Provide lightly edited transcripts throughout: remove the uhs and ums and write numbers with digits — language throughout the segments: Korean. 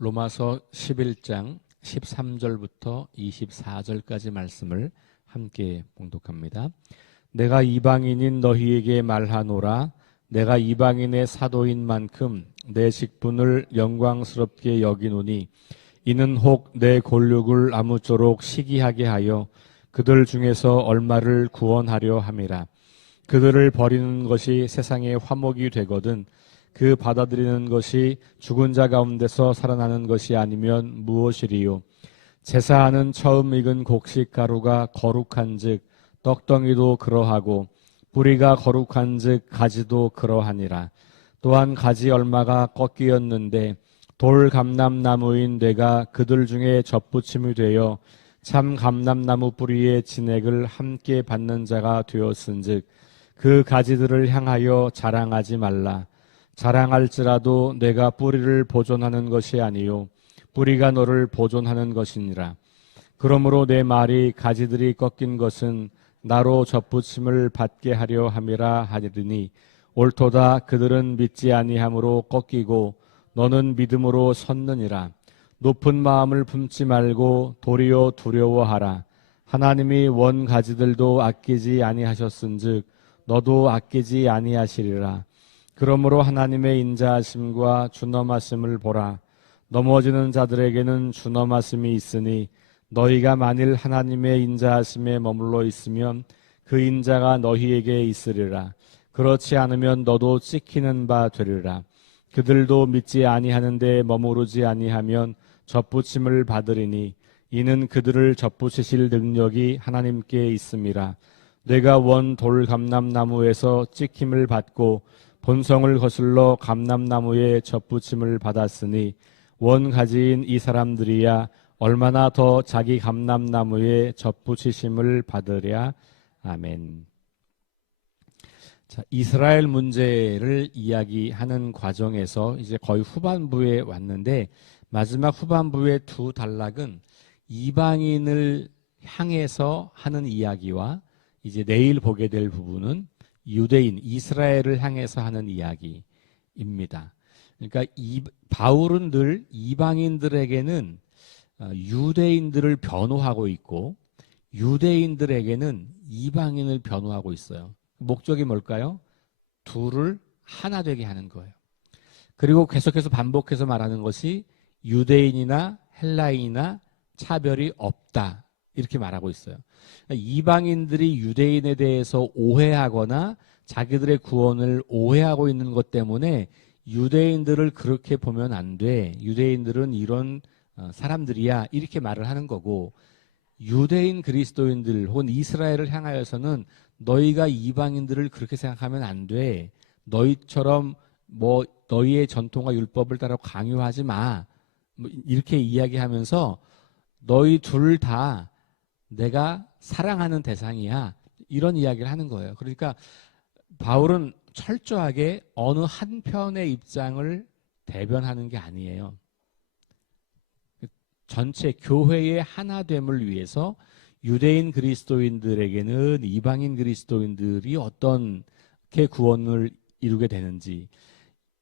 로마서 11장 13절부터 24절까지 말씀을 함께 봉독합니다. 내가 이방인인 너희에게 말하노라. 내가 이방인의 사도인 만큼 내 직분을 영광스럽게 여기노니 이는 혹 내 골육을 아무쪼록 시기하게 하여 그들 중에서 얼마를 구원하려 함이라. 그들을 버리는 것이 세상의 화목이 되거든 그 받아들이는 것이 죽은 자 가운데서 살아나는 것이 아니면 무엇이리요. 제사하는 처음 익은 곡식 가루가 거룩한즉 떡덩이도 그러하고 뿌리가 거룩한즉 가지도 그러하니라. 또한 가지 얼마가 꺾이었는데 돌 감람나무인 내가 그들 중에 접붙임이 되어 참 감람나무 뿌리의 진액을 함께 받는 자가 되었은즉 그 가지들을 향하여 자랑하지 말라. 자랑할지라도 내가 뿌리를 보존하는 것이 아니요 뿌리가 너를 보존하는 것이니라. 그러므로 내 말이 가지들이 꺾인 것은 나로 접붙임을 받게 하려 함이라 하리니 옳도다. 그들은 믿지 아니함으로 꺾이고 너는 믿음으로 섰느니라. 높은 마음을 품지 말고 도리어 두려워하라. 하나님이 원 가지들도 아끼지 아니하셨은즉 너도 아끼지 아니하시리라. 그러므로 하나님의 인자하심과 준엄하심을 보라. 넘어지는 자들에게는 준엄하심이 있으니 너희가 만일 하나님의 인자하심에 머물러 있으면 그 인자가 너희에게 있으리라. 그렇지 않으면 너도 찍히는 바 되리라. 그들도 믿지 아니하는데 머무르지 아니하면 접붙임을 받으리니 이는 그들을 접붙이실 능력이 하나님께 있음이라. 내가 원 돌 감람나무에서 찍힘을 받고 본성을 거슬러 감람나무에 접붙임을 받았으니 원 가지인 이 사람들이야 얼마나 더 자기 감람나무에 접붙이심을 받으랴. 아멘. 자, 이스라엘 문제를 이야기하는 과정에서 이제 거의 후반부에 왔는데 마지막 후반부의 두 단락은 이방인을 향해서 하는 이야기와 이제 내일 보게 될 부분은 유대인, 이스라엘을 향해서 하는 이야기입니다. 그러니까 바울은 늘 이방인들에게는 유대인들을 변호하고 있고 유대인들에게는 이방인을 변호하고 있어요. 목적이 뭘까요? 둘을 하나 되게 하는 거예요. 그리고 계속해서 반복해서 말하는 것이 유대인이나 헬라인이나 차별이 없다. 이렇게 말하고 있어요. 이방인들이 유대인에 대해서 오해하거나 자기들의 구원을 오해하고 있는 것 때문에 유대인들을 그렇게 보면 안 돼. 유대인들은 이런 사람들이야. 이렇게 말을 하는 거고 유대인 그리스도인들 혹은 이스라엘을 향하여서는 너희가 이방인들을 그렇게 생각하면 안 돼. 너희처럼 뭐 너희의 전통과 율법을 따라 강요하지 마. 뭐 이렇게 이야기하면서 너희 둘 다 내가 사랑하는 대상이야. 이런 이야기를 하는 거예요. 그러니까 바울은 철저하게 어느 한편의 입장을 대변하는 게 아니에요. 전체 교회의 하나됨을 위해서 유대인 그리스도인들에게는 이방인 그리스도인들이 어떻게 구원을 이루게 되는지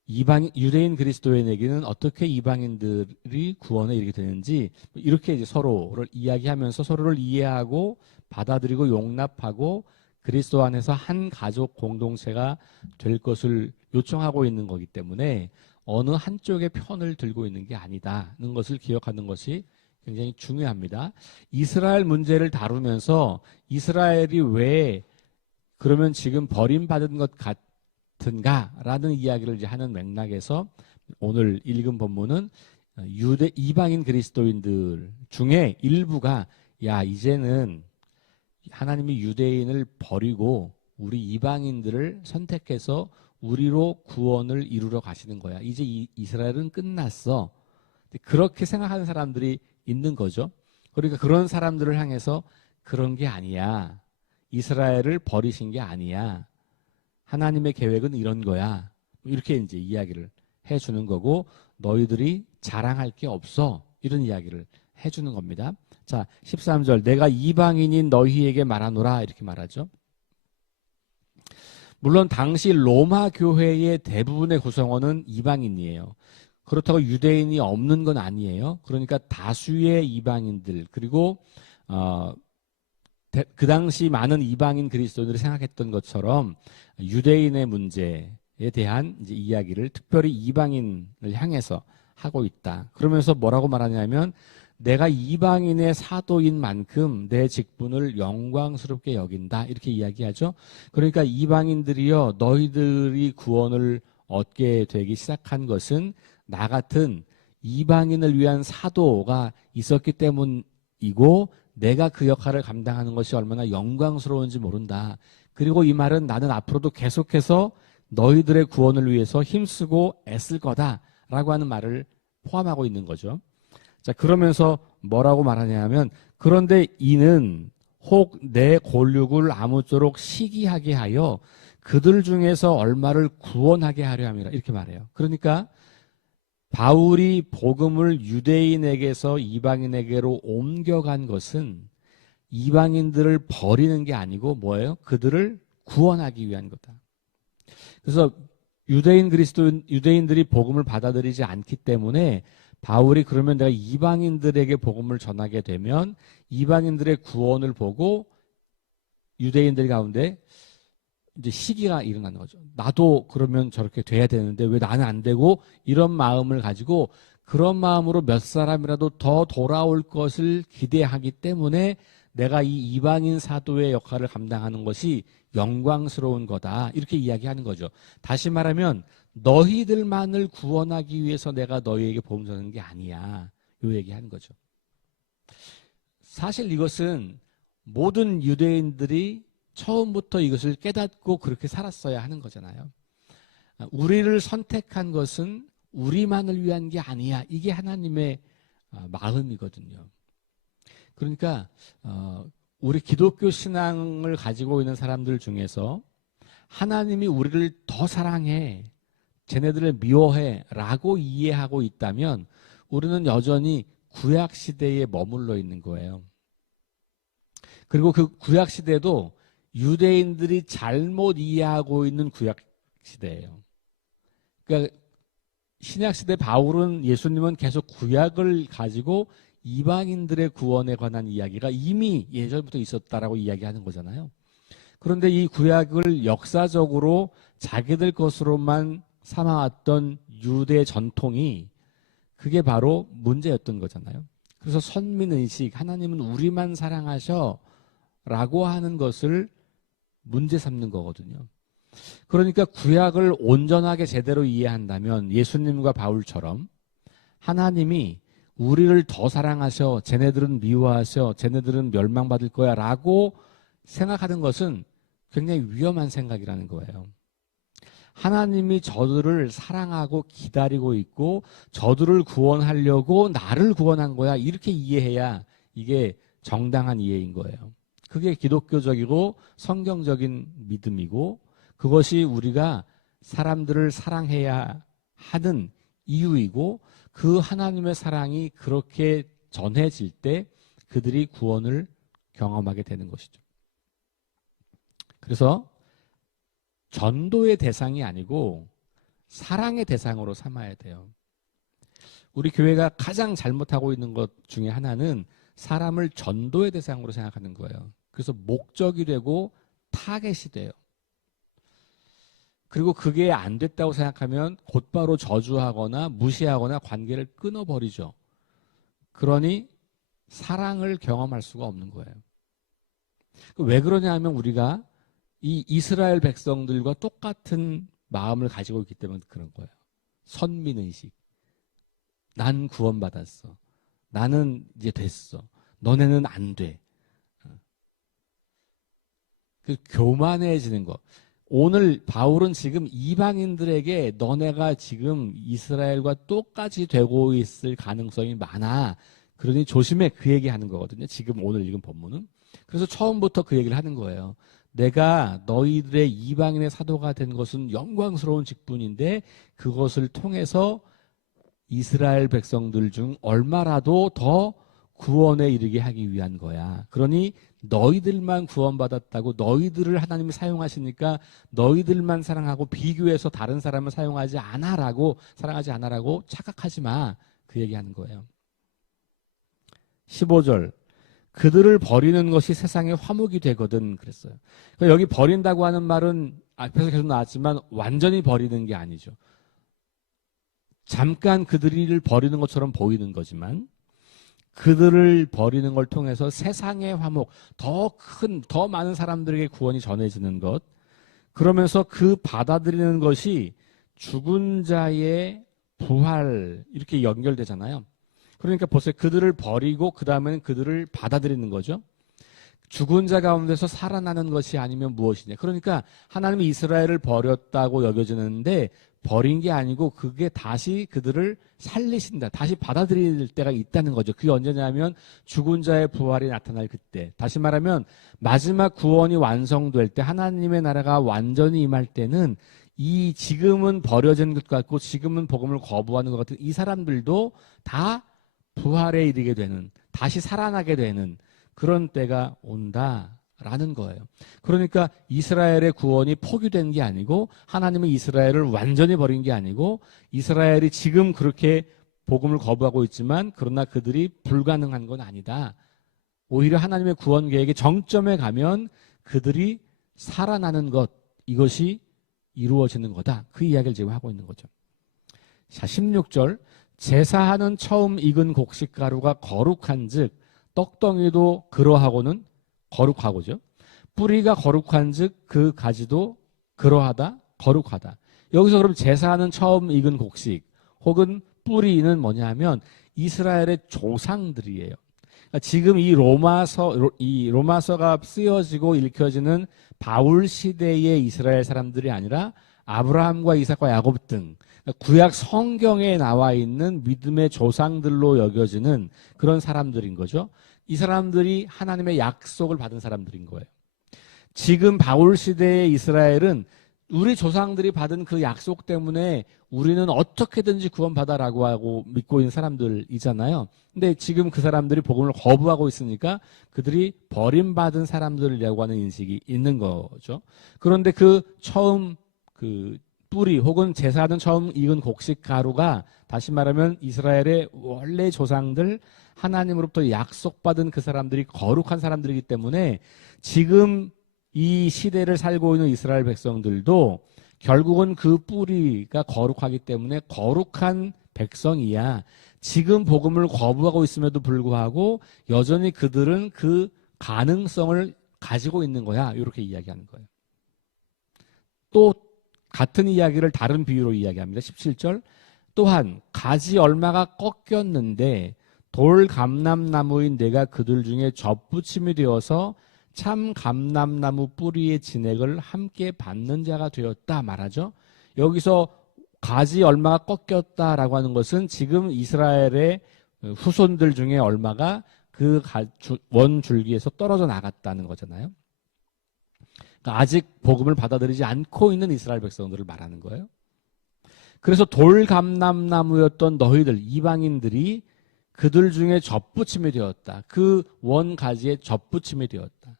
유대인 그리스도인에게는 어떻게 이방인들이 구원에 이르게 되는지 이렇게 이제 서로를 이야기하면서 서로를 이해하고 받아들이고 용납하고 그리스도 안에서 한 가족 공동체가 될 것을 요청하고 있는 거기 때문에 어느 한쪽의 편을 들고 있는 게 아니다는 것을 기억하는 것이 굉장히 중요합니다. 이스라엘 문제를 다루면서 이스라엘이 왜 그러면 지금 버림받은 것 같은가라는 이야기를 이제 하는 맥락에서 오늘 읽은 본문은 이방인 그리스도인들 중에 일부가 야 이제는 하나님이 유대인을 버리고 우리 이방인들을 선택해서 우리로 구원을 이루러 가시는 거야. 이제 이스라엘은 끝났어. 그렇게 생각하는 사람들이 있는 거죠. 그러니까 그런 사람들을 향해서 그런 게 아니야. 이스라엘을 버리신 게 아니야. 하나님의 계획은 이런 거야. 이렇게 이제 이야기를 해주는 거고 너희들이 자랑할 게 없어. 이런 이야기를 해주는 겁니다. 자, 13절 내가 이방인인 너희에게 말하노라 이렇게 말하죠. 물론 당시 로마 교회의 대부분의 구성원은 이방인이에요. 그렇다고 유대인이 없는 건 아니에요. 그러니까 다수의 이방인들 그리고 그 당시 많은 이방인 그리스도인들이 생각했던 것처럼 유대인의 문제에 대한 이제 이야기를 특별히 이방인을 향해서 하고 있다. 그러면서 뭐라고 말하냐면 내가 이방인의 사도인 만큼 내 직분을 영광스럽게 여긴다. 이렇게 이야기하죠. 그러니까 이방인들이여 너희들이 구원을 얻게 되기 시작한 것은 나 같은 이방인을 위한 사도가 있었기 때문이고 내가 그 역할을 감당하는 것이 얼마나 영광스러운지 모른다. 그리고 이 말은 나는 앞으로도 계속해서 너희들의 구원을 위해서 힘쓰고 애쓸 거다라고 하는 말을 포함하고 있는 거죠. 자, 그러면서 뭐라고 말하냐면 그런데 이는 혹 내 골육을 아무쪼록 시기하게 하여 그들 중에서 얼마를 구원하게 하려 함이라 이렇게 말해요. 그러니까 바울이 복음을 유대인에게서 이방인에게로 옮겨간 것은 이방인들을 버리는 게 아니고 뭐예요? 그들을 구원하기 위한 거다. 그래서 유대인들이 복음을 받아들이지 않기 때문에 바울이 그러면 내가 이방인들에게 복음을 전하게 되면 이방인들의 구원을 보고 유대인들 가운데 이제 시기가 일어나는 거죠. 나도 그러면 저렇게 돼야 되는데 왜 나는 안 되고 이런 마음을 가지고 그런 마음으로 몇 사람이라도 더 돌아올 것을 기대하기 때문에 내가 이 이방인 사도의 역할을 감당하는 것이 영광스러운 거다. 이렇게 이야기하는 거죠. 다시 말하면 너희들만을 구원하기 위해서 내가 너희에게 복음 전하는 게 아니야. 요 얘기하는 거죠. 사실 이것은 모든 유대인들이 처음부터 이것을 깨닫고 그렇게 살았어야 하는 거잖아요. 우리를 선택한 것은 우리만을 위한 게 아니야. 이게 하나님의 마음이거든요. 그러니까 우리 기독교 신앙을 가지고 있는 사람들 중에서 하나님이 우리를 더 사랑해, 쟤네들을 미워해 라고 이해하고 있다면 우리는 여전히 구약시대에 머물러 있는 거예요. 그리고 그 구약시대도 유대인들이 잘못 이해하고 있는 구약시대예요. 그러니까 신약시대 바울은 예수님은 계속 구약을 가지고 이방인들의 구원에 관한 이야기가 이미 예전부터 있었다라고 이야기하는 거잖아요. 그런데 이 구약을 역사적으로 자기들 것으로만 삼아왔던 유대 전통이 그게 바로 문제였던 거잖아요. 그래서 선민의식, 하나님은 우리만 사랑하셔 라고 하는 것을 문제 삼는 거거든요. 그러니까 구약을 온전하게 제대로 이해한다면 예수님과 바울처럼 하나님이 우리를 더 사랑하셔, 쟤네들은 미워하셔, 쟤네들은 멸망받을 거야 라고 생각하는 것은 굉장히 위험한 생각이라는 거예요. 하나님이 저들을 사랑하고 기다리고 있고 저들을 구원하려고 나를 구원한 거야 이렇게 이해해야 이게 정당한 이해인 거예요. 그게 기독교적이고 성경적인 믿음이고 그것이 우리가 사람들을 사랑해야 하는 이유이고 그 하나님의 사랑이 그렇게 전해질 때 그들이 구원을 경험하게 되는 것이죠. 그래서 전도의 대상이 아니고 사랑의 대상으로 삼아야 돼요. 우리 교회가 가장 잘못하고 있는 것 중에 하나는 사람을 전도의 대상으로 생각하는 거예요. 그래서 목적이 되고 타겟이 돼요. 그리고 그게 안 됐다고 생각하면 곧바로 저주하거나 무시하거나 관계를 끊어버리죠. 그러니 사랑을 경험할 수가 없는 거예요. 왜 그러냐 하면 우리가 이 이스라엘 백성들과 똑같은 마음을 가지고 있기 때문에 그런 거예요. 선민의식. 난 구원받았어. 나는 이제 됐어. 너네는 안 돼. 그 교만해지는 거. 오늘 바울은 지금 이방인들에게 너네가 지금 이스라엘과 똑같이 되고 있을 가능성이 많아. 그러니 조심해. 그 얘기하는 거거든요. 지금 오늘 읽은 본문은. 그래서 처음부터 그 얘기를 하는 거예요. 내가 너희들의 이방인의 사도가 된 것은 영광스러운 직분인데 그것을 통해서 이스라엘 백성들 중 얼마라도 더 구원에 이르게 하기 위한 거야. 그러니 너희들만 구원받았다고, 너희들을 하나님이 사용하시니까 너희들만 사랑하고 비교해서 다른 사람을 사랑하지 않아라고 착각하지 마. 그 얘기하는 거예요. 15절. 그들을 버리는 것이 세상의 화목이 되거든 그랬어요. 그러니까 여기 버린다고 하는 말은 앞에서 계속 나왔지만 완전히 버리는 게 아니죠. 잠깐 그들을 버리는 것처럼 보이는 거지만 그들을 버리는 걸 통해서 세상의 화목, 더 많은 사람들에게 구원이 전해지는 것, 그러면서 그 받아들이는 것이 죽은 자의 부활, 이렇게 연결되잖아요. 그러니까 보세요. 그들을 버리고 그 다음에는 그들을 받아들이는 거죠. 죽은 자 가운데서 살아나는 것이 아니면 무엇이냐. 그러니까 하나님이 이스라엘을 버렸다고 여겨지는데 버린 게 아니고 그게 다시 그들을 살리신다. 다시 받아들일 때가 있다는 거죠. 그게 언제냐면 죽은 자의 부활이 나타날 그때. 다시 말하면 마지막 구원이 완성될 때, 하나님의 나라가 완전히 임할 때는 이 지금은 버려진 것 같고 지금은 복음을 거부하는 것 같은 이 사람들도 다 부활에 이르게 되는, 다시 살아나게 되는 그런 때가 온다라는 거예요. 그러니까 이스라엘의 구원이 포기된 게 아니고, 하나님은 이스라엘을 완전히 버린 게 아니고, 이스라엘이 지금 그렇게 복음을 거부하고 있지만 그러나 그들이 불가능한 건 아니다. 오히려 하나님의 구원 계획의 정점에 가면 그들이 살아나는 것, 이것이 이루어지는 거다. 그 이야기를 지금 하고 있는 거죠. 자, 16절. 제사하는 처음 익은 곡식가루가 거룩한 즉 떡덩이도 그러하고는 거룩하고죠. 뿌리가 거룩한 즉 그 가지도 그러하다, 거룩하다. 여기서 그럼 제사하는 처음 익은 곡식 혹은 뿌리는 뭐냐 하면 이스라엘의 조상들이에요. 그러니까 지금 이 로마서가 쓰여지고 읽혀지는 바울 시대의 이스라엘 사람들이 아니라 아브라함과 이삭과 야곱 등 구약 성경에 나와 있는 믿음의 조상들로 여겨지는 그런 사람들인 거죠. 이 사람들이 하나님의 약속을 받은 사람들인 거예요. 지금 바울 시대의 이스라엘은 우리 조상들이 받은 그 약속 때문에 우리는 어떻게든지 구원받아라고 하고 믿고 있는 사람들이잖아요. 근데 지금 그 사람들이 복음을 거부하고 있으니까 그들이 버림받은 사람들이라고 하는 인식이 있는 거죠. 그런데 그 처음 뿌리 혹은 제사하는 처음 익은 곡식 가루가 다시 말하면 이스라엘의 원래 조상들, 하나님으로부터 약속받은 그 사람들이 거룩한 사람들이기 때문에 지금 이 시대를 살고 있는 이스라엘 백성들도 결국은 그 뿌리가 거룩하기 때문에 거룩한 백성이야. 지금 복음을 거부하고 있음에도 불구하고 여전히 그들은 그 가능성을 가지고 있는 거야. 이렇게 이야기하는 거예요. 또 같은 이야기를 다른 비유로 이야기합니다. 17절. 또한 가지 얼마가 꺾였는데 돌 감람나무인 내가 그들 중에 접붙임이 되어서 참 감람나무 뿌리의 진액을 함께 받는 자가 되었다 말하죠. 여기서 가지 얼마가 꺾였다라고 하는 것은 지금 이스라엘의 후손들 중에 얼마가 그 원줄기에서 떨어져 나갔다는 거잖아요. 그러니까 아직 복음을 받아들이지 않고 있는 이스라엘 백성들을 말하는 거예요. 그래서 돌감람나무였던 너희들, 이방인들이 그들 중에 접붙임이 되었다. 그 원가지에 접붙임이 되었다.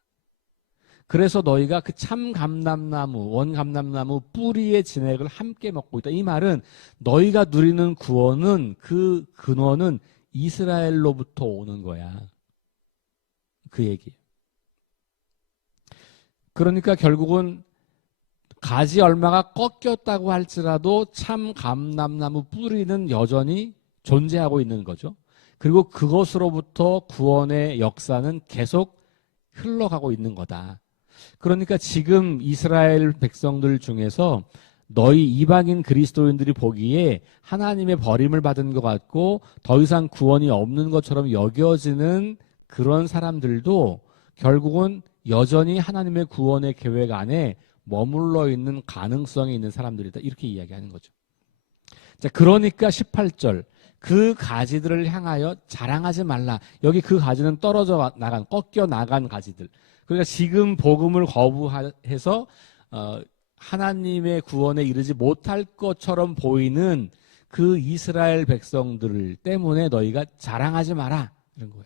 그래서 너희가 그 참 감람나무, 원감람나무 뿌리의 진액을 함께 먹고 있다. 이 말은 너희가 누리는 구원은 그 근원은 이스라엘로부터 오는 거야. 그 얘기예요. 그러니까 결국은 가지 얼마가 꺾였다고 할지라도 참 감람나무 뿌리는 여전히 존재하고 있는 거죠. 그리고 그것으로부터 구원의 역사는 계속 흘러가고 있는 거다. 그러니까 지금 이스라엘 백성들 중에서 너희 이방인 그리스도인들이 보기에 하나님의 버림을 받은 것 같고 더 이상 구원이 없는 것처럼 여겨지는 그런 사람들도 결국은 여전히 하나님의 구원의 계획 안에 머물러 있는 가능성이 있는 사람들이다. 이렇게 이야기하는 거죠. 자, 그러니까 18절. 그 가지들을 향하여 자랑하지 말라. 여기 그 가지는 떨어져 나간, 꺾여 나간 가지들. 그러니까 지금 복음을 거부해서 하나님의 구원에 이르지 못할 것처럼 보이는 그 이스라엘 백성들 때문에 너희가 자랑하지 마라. 이런 거예요.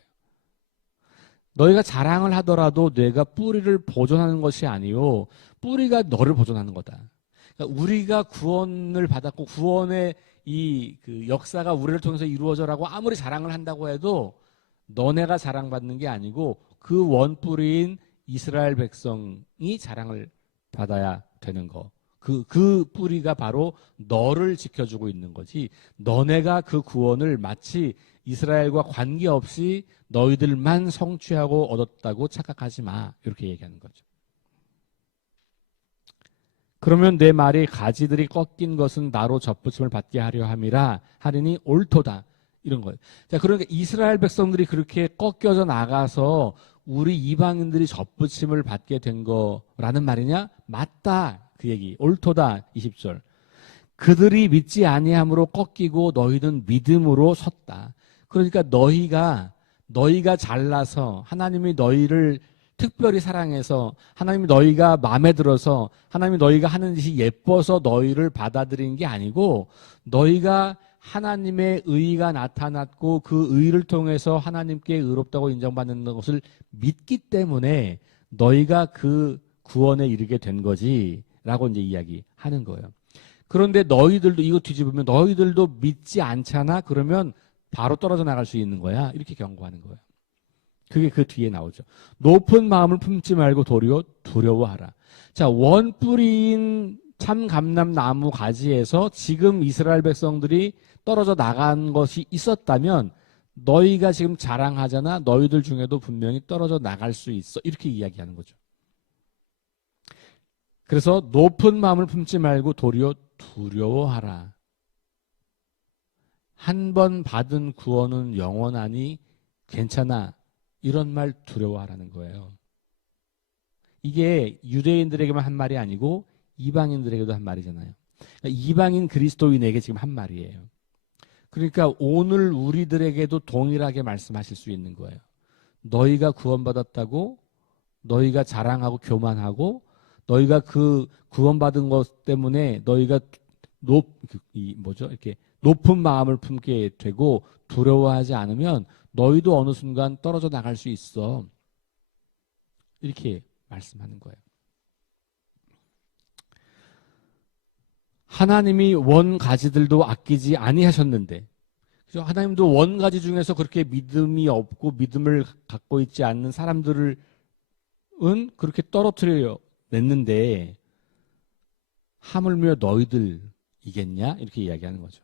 너희가 자랑을 하더라도 내가 뿌리를 보존하는 것이 아니요 뿌리가 너를 보존하는 거다. 그러니까 우리가 구원을 받았고 구원의 그 역사가 우리를 통해서 이루어져라고 아무리 자랑을 한다고 해도 너네가 자랑받는 게 아니고 그 원뿌리인 이스라엘 백성이 자랑을 받아야 되는 거. 그 뿌리가 바로 너를 지켜주고 있는 거지. 너네가 그 구원을 마치 이스라엘과 관계없이 너희들만 성취하고 얻었다고 착각하지 마. 이렇게 얘기하는 거죠. 그러면 내 말이 가지들이 꺾인 것은 나로 접붙임을 받게 하려 함이라 하리니 옳도다. 이런 거예요. 자, 그러니까 이스라엘 백성들이 그렇게 꺾여져 나가서 우리 이방인들이 접붙임을 받게 된 거라는 말이냐? 맞다. 그 얘기. 옳도다. 20절. 그들이 믿지 아니함으로 꺾이고 너희는 믿음으로 섰다. 그러니까 너희가 잘나서 하나님이 너희를 특별히 사랑해서 하나님이 너희가 마음에 들어서 하나님이 너희가 하는 짓이 예뻐서 너희를 받아들이는 게 아니고 너희가 하나님의 의가 나타났고 그 의를 통해서 하나님께 의롭다고 인정받는 것을 믿기 때문에 너희가 그 구원에 이르게 된 거지라고 이제 이야기하는 거예요. 그런데 너희들도 이거 뒤집으면 너희들도 믿지 않잖아. 그러면 바로 떨어져 나갈 수 있는 거야. 이렇게 경고하는 거예요. 그게 그 뒤에 나오죠. 높은 마음을 품지 말고 도리어 두려워하라. 자, 원뿌리인 참 감람나무 가지에서 지금 이스라엘 백성들이 떨어져 나간 것이 있었다면 너희가 지금 자랑하잖아. 너희들 중에도 분명히 떨어져 나갈 수 있어. 이렇게 이야기하는 거죠. 그래서 높은 마음을 품지 말고 도리어 두려워하라. 한 번 받은 구원은 영원하니 괜찮아. 이런 말 두려워하라는 거예요. 이게 유대인들에게만 한 말이 아니고 이방인들에게도 한 말이잖아요. 그러니까 이방인 그리스도인에게 지금 한 말이에요. 그러니까 오늘 우리들에게도 동일하게 말씀하실 수 있는 거예요. 너희가 구원받았다고 너희가 자랑하고 교만하고 너희가 그 구원받은 것 때문에 너희가 이렇게 높은 마음을 품게 되고 두려워하지 않으면 너희도 어느 순간 떨어져 나갈 수 있어. 이렇게 말씀하는 거예요. 하나님이 원가지들도 아끼지 아니하셨는데, 그죠? 하나님도 원가지 중에서 그렇게 믿음이 없고 믿음을 갖고 있지 않는 사람들은 그렇게 떨어뜨려 냈는데 하물며 너희들이겠냐? 이렇게 이야기하는 거죠.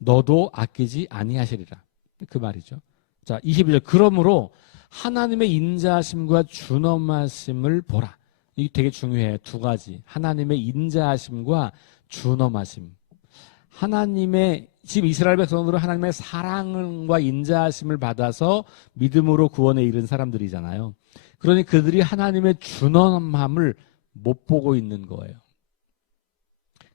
너도 아끼지 아니하시리라. 그 말이죠. 자, 21절. 그러므로 하나님의 인자하심과 준엄하심을 보라. 이게 되게 중요해요. 두 가지. 하나님의 인자하심과 준엄하심. 지금 이스라엘 백성들은 하나님의 사랑과 인자하심을 받아서 믿음으로 구원에 이른 사람들이잖아요. 그러니 그들이 하나님의 준엄함을 못 보고 있는 거예요.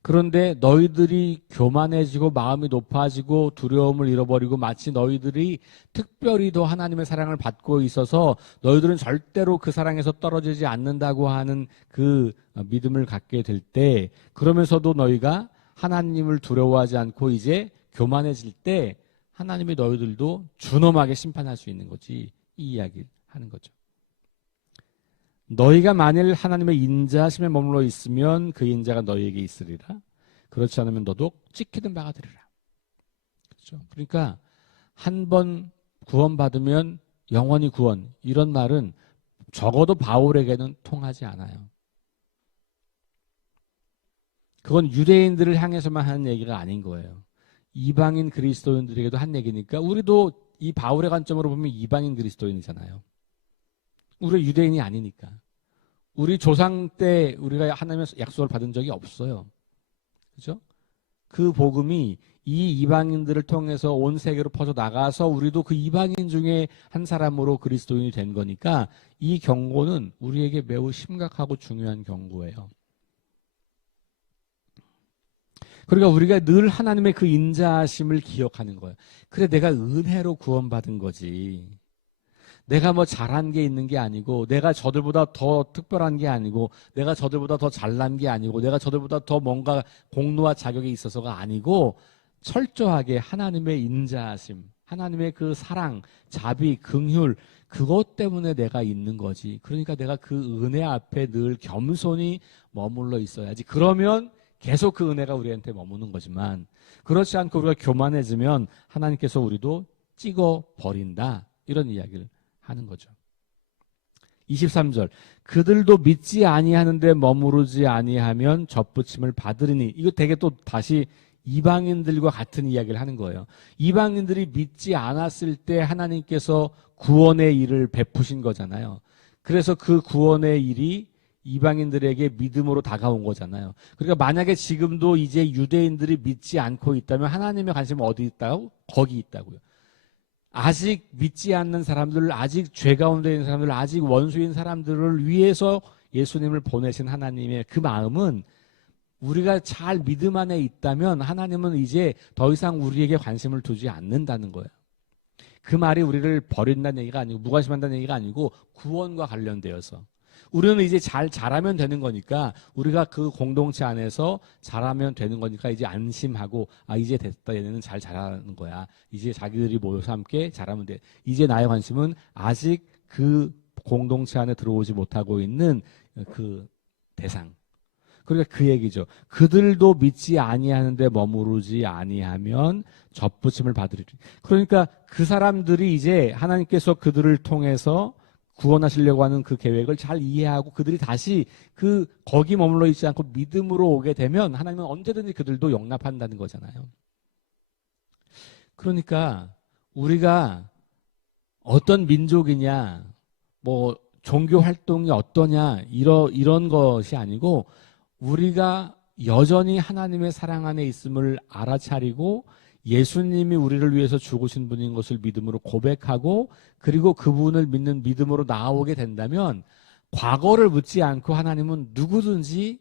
그런데 너희들이 교만해지고 마음이 높아지고 두려움을 잃어버리고 마치 너희들이 특별히 더 하나님의 사랑을 받고 있어서 너희들은 절대로 그 사랑에서 떨어지지 않는다고 하는 그 믿음을 갖게 될 때, 그러면서도 너희가 하나님을 두려워하지 않고 이제 교만해질 때 하나님이 너희들도 준엄하게 심판할 수 있는 거지. 이 이야기를 하는 거죠. 너희가 만일 하나님의 인자하심에 머물러 있으면 그 인자가 너희에게 있으리라. 그렇지 않으면 너도 찍히는 바가 되리라. 그렇죠? 그러니까 한 번 구원받으면 영원히 구원, 이런 말은 적어도 바울에게는 통하지 않아요. 그건 유대인들을 향해서만 하는 얘기가 아닌 거예요. 이방인 그리스도인들에게도 한 얘기니까 우리도 이 바울의 관점으로 보면 이방인 그리스도인이잖아요. 우리 유대인이 아니니까. 우리 조상 때 우리가 하나님의 약속을 받은 적이 없어요. 그죠? 그 복음이 이 이방인들을 통해서 온 세계로 퍼져 나가서 우리도 그 이방인 중에 한 사람으로 그리스도인이 된 거니까 이 경고는 우리에게 매우 심각하고 중요한 경고예요. 그러니까 우리가 늘 하나님의 그 인자하심을 기억하는 거예요. 그래, 내가 은혜로 구원받은 거지. 내가 뭐 잘한 게 있는 게 아니고, 내가 저들보다 더 특별한 게 아니고, 내가 저들보다 더 잘난 게 아니고, 내가 저들보다 더 뭔가 공로와 자격이 있어서가 아니고, 철저하게 하나님의 인자하심, 하나님의 그 사랑, 자비, 긍휼, 그것 때문에 내가 있는 거지. 그러니까 내가 그 은혜 앞에 늘 겸손히 머물러 있어야지. 그러면 계속 그 은혜가 우리한테 머무는 거지만, 그렇지 않고 우리가 교만해지면 하나님께서 우리도 찍어 버린다. 이런 이야기를 하는 거죠. 23절. 그들도 믿지 아니하는데 머무르지 아니하면 접붙임을 받으리니. 이거 되게 또 다시 이방인들과 같은 이야기를 하는 거예요. 이방인들이 믿지 않았을 때 하나님께서 구원의 일을 베푸신 거잖아요. 그래서 그 구원의 일이 이방인들에게 믿음으로 다가온 거잖아요. 그러니까 만약에 지금도 이제 유대인들이 믿지 않고 있다면 하나님의 관심은 어디 있다고? 거기 있다고요. 아직 믿지 않는 사람들, 아직 죄 가운데 있는 사람들, 아직 원수인 사람들을 위해서 예수님을 보내신 하나님의 그 마음은 우리가 잘 믿음 안에 있다면 하나님은 이제 더 이상 우리에게 관심을 두지 않는다는 거예요. 그 말이 우리를 버린다는 얘기가 아니고 무관심한다는 얘기가 아니고 구원과 관련되어서 우리는 이제 잘하면 되는 거니까 우리가 그 공동체 안에서 잘하면 되는 거니까 이제 안심하고 이제 됐다. 얘네는 잘 자라는 거야. 이제 자기들이 모여서 함께 잘하면 돼. 이제 나의 관심은 아직 그 공동체 안에 들어오지 못하고 있는 그 대상. 그러니까 그 얘기죠. 그들도 믿지 아니하는데 머무르지 아니하면 접붙임을 받으리리. 그러니까 그 사람들이 이제 하나님께서 그들을 통해서 구원하시려고 하는 그 계획을 잘 이해하고 그들이 다시 거기 머물러 있지 않고 믿음으로 오게 되면 하나님은 언제든지 그들도 용납한다는 거잖아요. 그러니까 우리가 어떤 민족이냐, 뭐 종교 활동이 어떠냐 이런 것이 아니고 우리가 여전히 하나님의 사랑 안에 있음을 알아차리고 예수님이 우리를 위해서 죽으신 분인 것을 믿음으로 고백하고 그리고 그분을 믿는 믿음으로 나아오게 된다면 과거를 묻지 않고 하나님은 누구든지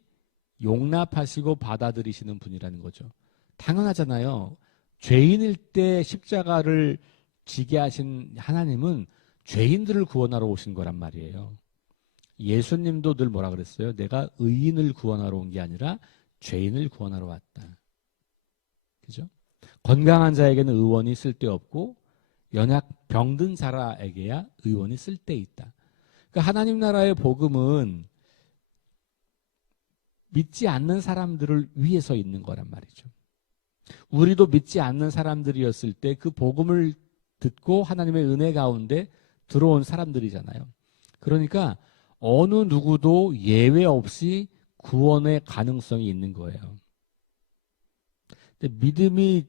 용납하시고 받아들이시는 분이라는 거죠. 당연하잖아요. 죄인일 때 십자가를 지게 하신 하나님은 죄인들을 구원하러 오신 거란 말이에요. 예수님도 늘 뭐라 그랬어요? 내가 의인을 구원하러 온 게 아니라 죄인을 구원하러 왔다. 그죠? 건강한 자에게는 의원이 쓸데없고 연약 병든 자라에게야 의원이 쓸데있다. 그러니까 하나님 나라의 복음은 믿지 않는 사람들을 위해서 있는 거란 말이죠. 우리도 믿지 않는 사람들이었을 때 그 복음을 듣고 하나님의 은혜 가운데 들어온 사람들이잖아요. 그러니까 어느 누구도 예외 없이 구원의 가능성이 있는 거예요. 근데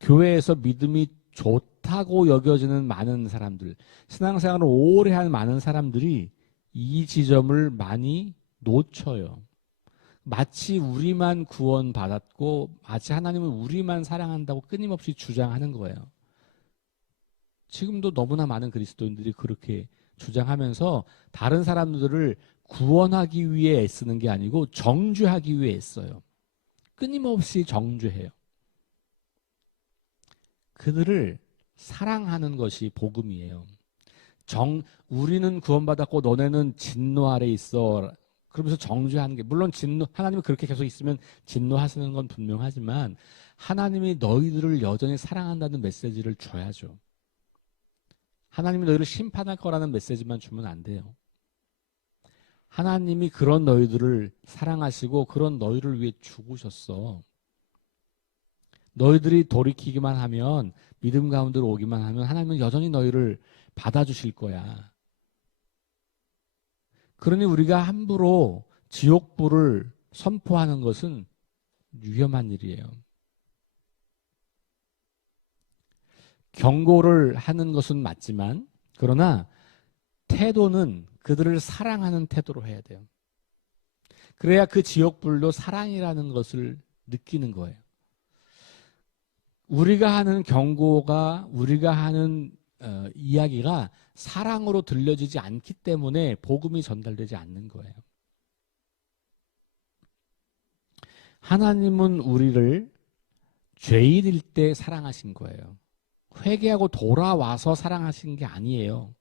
교회에서 믿음이 좋다고 여겨지는 많은 사람들, 신앙생활을 오래 한 많은 사람들이 이 지점을 많이 놓쳐요. 마치 우리만 구원받았고 마치 하나님은 우리만 사랑한다고 끊임없이 주장하는 거예요. 지금도 너무나 많은 그리스도인들이 그렇게 주장하면서 다른 사람들을 구원하기 위해 애쓰는 게 아니고 정죄하기 위해 애써요. 끊임없이 정죄해요. 그들을 사랑하는 것이 복음이에요. 우리는 구원받았고 너네는 진노 아래 있어. 그러면서 정죄하는 게 물론 하나님이 그렇게 계속 있으면 진노하시는 건 분명하지만 하나님이 너희들을 여전히 사랑한다는 메시지를 줘야죠. 하나님이 너희를 심판할 거라는 메시지만 주면 안 돼요. 하나님이 그런 너희들을 사랑하시고 그런 너희를 위해 죽으셨어. 너희들이 돌이키기만 하면 믿음 가운데로 오기만 하면 하나님은 여전히 너희를 받아주실 거야. 그러니 우리가 함부로 지옥불을 선포하는 것은 위험한 일이에요. 경고를 하는 것은 맞지만 그러나 태도는 그들을 사랑하는 태도로 해야 돼요. 그래야 그 지옥불도 사랑이라는 것을 느끼는 거예요. 우리가 하는 경고가 우리가 하는 이야기가 사랑으로 들려지지 않기 때문에 복음이 전달되지 않는 거예요. 하나님은 우리를 죄인일 때 사랑하신 거예요. 회개하고 돌아와서 사랑하신 게 아니에요.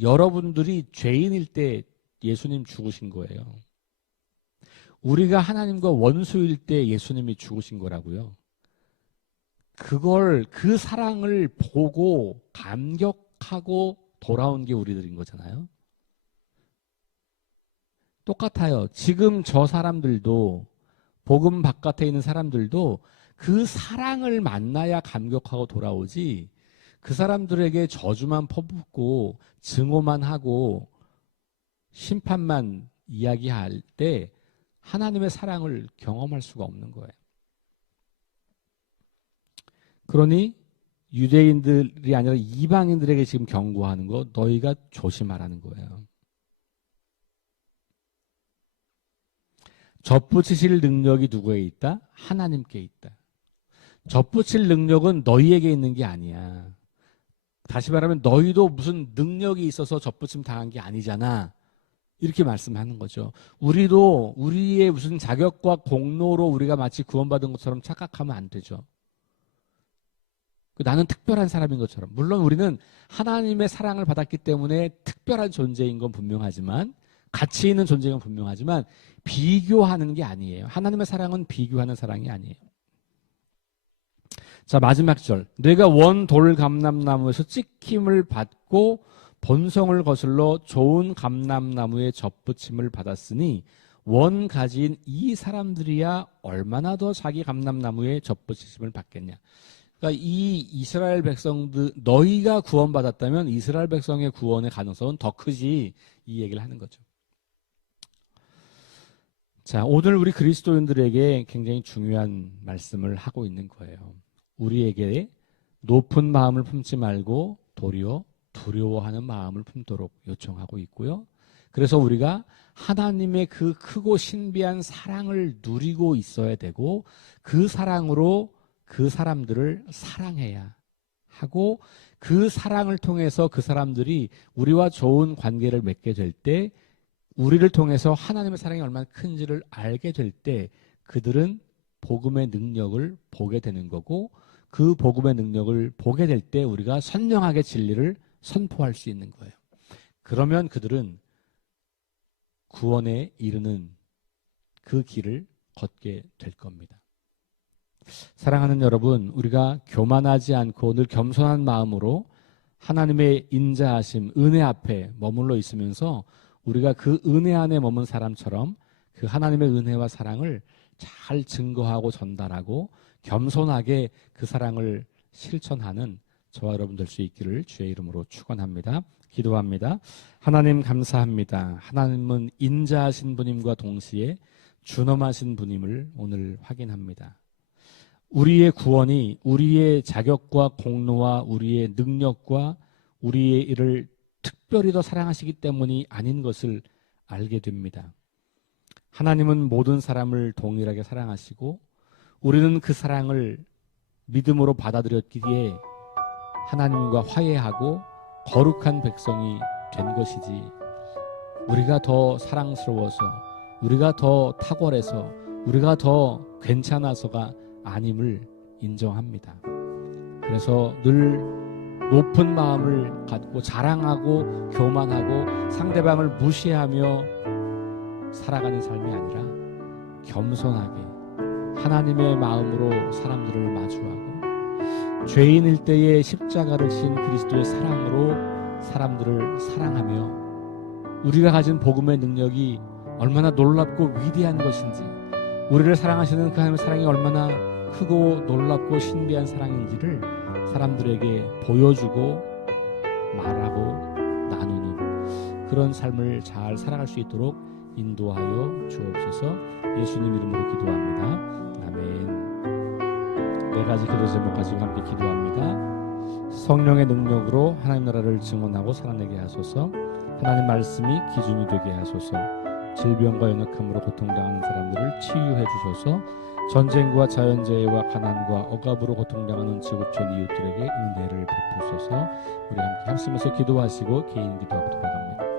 여러분들이 죄인일 때 예수님 죽으신 거예요. 우리가 하나님과 원수일 때 예수님이 죽으신 거라고요. 그 사랑을 보고 감격하고 돌아온 게 우리들인 거잖아요. 똑같아요. 지금 저 사람들도, 복음 바깥에 있는 사람들도 그 사랑을 만나야 감격하고 돌아오지, 그 사람들에게 저주만 퍼붓고 증오만 하고 심판만 이야기할 때 하나님의 사랑을 경험할 수가 없는 거예요. 그러니 유대인들이 아니라 이방인들에게 지금 경고하는 거, 너희가 조심하라는 거예요. 접붙이실 능력이 누구에 있다? 하나님께 있다. 접붙일 능력은 너희에게 있는 게 아니야. 다시 말하면 너희도 무슨 능력이 있어서 접붙임 당한 게 아니잖아. 이렇게 말씀하는 거죠. 우리도 우리의 무슨 자격과 공로로 우리가 마치 구원받은 것처럼 착각하면 안 되죠. 나는 특별한 사람인 것처럼. 물론 우리는 하나님의 사랑을 받았기 때문에 특별한 존재인 건 분명하지만, 가치 있는 존재인 건 분명하지만 비교하는 게 아니에요. 하나님의 사랑은 비교하는 사랑이 아니에요. 자, 마지막 절. 내가 원 돌 감람나무에서 찍힘을 받고 본성을 거슬러 좋은 감람나무의 접붙임을 받았으니 원 가지인 이 사람들이야 얼마나 더 자기 감람나무의 접붙임을 받겠냐. 그러니까 이 이스라엘 백성들, 너희가 구원받았다면 이스라엘 백성의 구원의 가능성은 더 크지, 이 얘기를 하는 거죠. 자, 오늘 우리 그리스도인들에게 굉장히 중요한 말씀을 하고 있는 거예요. 우리에게 높은 마음을 품지 말고 도리어 두려워하는 마음을 품도록 요청하고 있고요. 그래서 우리가 하나님의 그 크고 신비한 사랑을 누리고 있어야 되고, 그 사랑으로 그 사람들을 사랑해야 하고, 그 사랑을 통해서 그 사람들이 우리와 좋은 관계를 맺게 될 때, 우리를 통해서 하나님의 사랑이 얼마나 큰지를 알게 될 때 그들은 복음의 능력을 보게 되는 거고, 그 복음의 능력을 보게 될 때 우리가 선명하게 진리를 선포할 수 있는 거예요. 그러면 그들은 구원에 이르는 그 길을 걷게 될 겁니다. 사랑하는 여러분, 우리가 교만하지 않고 늘 겸손한 마음으로 하나님의 인자하심, 은혜 앞에 머물러 있으면서 우리가 그 은혜 안에 머문 사람처럼 그 하나님의 은혜와 사랑을 잘 증거하고 전달하고 겸손하게 그 사랑을 실천하는 저와 여러분 될 수 있기를 주의 이름으로 축원합니다. 기도합니다. 하나님 감사합니다. 하나님은 인자하신 분임과 동시에 준엄하신 분임을 오늘 확인합니다. 우리의 구원이 우리의 자격과 공로와 우리의 능력과 우리의 일을 특별히 더 사랑하시기 때문이 아닌 것을 알게 됩니다. 하나님은 모든 사람을 동일하게 사랑하시고 우리는 그 사랑을 믿음으로 받아들였기에 하나님과 화해하고 거룩한 백성이 된 것이지, 우리가 더 사랑스러워서, 우리가 더 탁월해서, 우리가 더 괜찮아서가 아님을 인정합니다. 그래서 늘 높은 마음을 갖고 자랑하고 교만하고 상대방을 무시하며 살아가는 삶이 아니라 겸손하게 하나님의 마음으로 사람들을 마주하고 죄인일 때에 십자가를 진 그리스도의 사랑으로 사람들을 사랑하며 우리가 가진 복음의 능력이 얼마나 놀랍고 위대한 것인지, 우리를 사랑하시는 그 하나님의 사랑이 얼마나 크고 놀랍고 신비한 사랑인지를 사람들에게 보여주고 말하고 나누는 그런 삶을 잘 살아갈 수 있도록 인도하여 주옵소서. 예수님 이름으로 기도합니다. 아멘. 네 가지 기도 제목 가지고 함께 기도합니다. 성령의 능력으로 하나님 나라를 증언하고 살아내게 하소서. 하나님 말씀이 기준이 되게 하소서. 질병과 연약함으로 고통당하는 사람들을 치유해 주소서. 전쟁과 자연재해와 가난과 억압으로 고통당하는 지구촌 이웃들에게 은혜를 베푸소서. 우리 함께 합심해서 기도하시고 개인 기도하고 돌아갑니다.